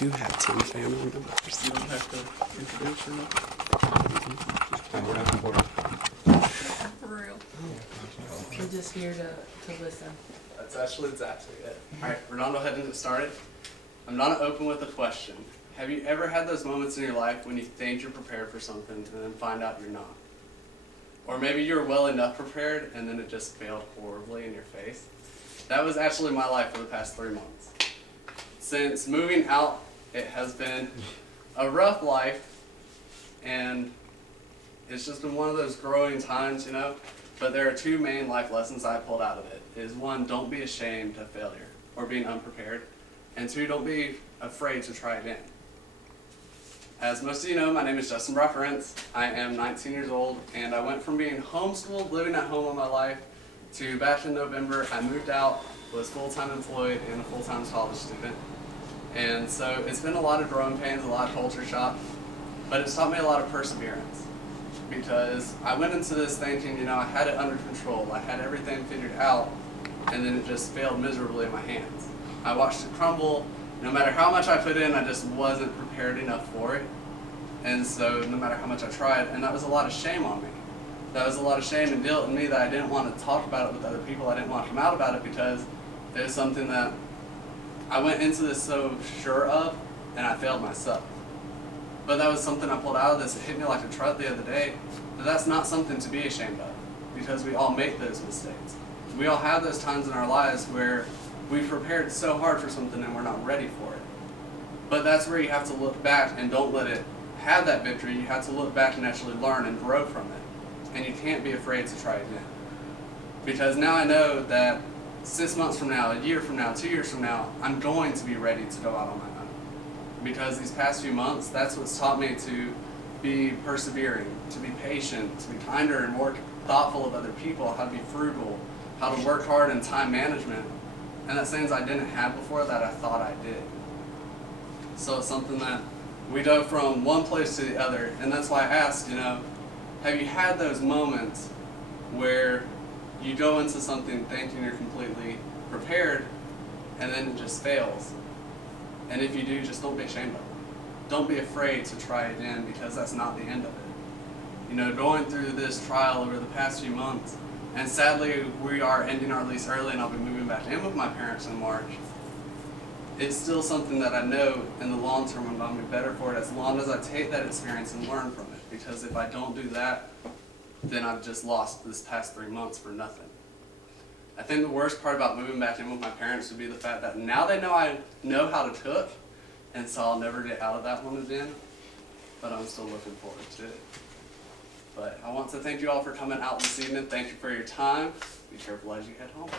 do have 10 family members. You don't have to introduce yourself. For real. We're just here to listen. That's actually exactly it. Alright, Ronaldo, head and get started. I'm gonna open with a question. Have you ever had those moments in your life when you think you're prepared for something and then find out you're not? Or maybe you were well enough prepared and then it just failed horribly in your face? That was actually my life for the past 3 months. Since moving out, it has been a rough life, and it's just been one of those growing times, you know? But there are two main life lessons I pulled out of it. Is one, don't be ashamed of failure or being unprepared. And two, don't be afraid to try again. As most of you know, my name is Justin Rentz. I am 19 years old, and I went from being homeschooled, living at home all my life, to back in November, I moved out, was full-time employed, and a full-time college student. And so it's been a lot of growing pains, a lot of culture shock, but it's taught me a lot of perseverance. Because I went into this thinking, you know, I had it under control, I had everything figured out, and then it just failed miserably in my hands. I watched it crumble. No matter how much I put in, I just wasn't prepared enough for it. And so no matter how much I tried, and that was a lot of shame on me. That was a lot of shame and guilt in me that I didn't want to talk about it with other people. I didn't want to come out about it because it was something that I went into this so sure of, and I failed myself. But that was something I pulled out of this. It hit me like a truck the other day. But that's not something to be ashamed of, because we all make those mistakes. We all have those times in our lives where we prepared so hard for something and we're not ready for it. But that's where you have to look back and don't let it have that victory. You have to look back and actually learn and grow from it. And you can't be afraid to try again. Because now I know that 6 months from now, a year from now, 2 years from now, I'm going to be ready to go out on my own. Because these past few months, that's what's taught me to be persevering, to be patient, to be kinder and more thoughtful of other people, how to be frugal, how to work hard in time management. And that's things I didn't have before that I thought I did. So it's something that we go from one place to the other. And that's why I asked, you know, have you had those moments where you go into something thinking you're completely prepared and then it just fails? And if you do, just don't be ashamed of it. Don't be afraid to try again, because that's not the end of it. You know, going through this trial over the past few months, and sadly we are ending our lease early and I'll be moving back in with my parents in March. It's still something that I know in the long term I'm going to be better for it as long as I take that experience and learn from it. Because if I don't do that, then I've just lost this past 3 months for nothing. I think the worst part about moving back in with my parents would be the fact that now they know I know how to cook, and so I'll never get out of that one again, but I'm still looking forward to it. But I want to thank you all for coming out this evening. Thank you for your time. Be careful as you head home.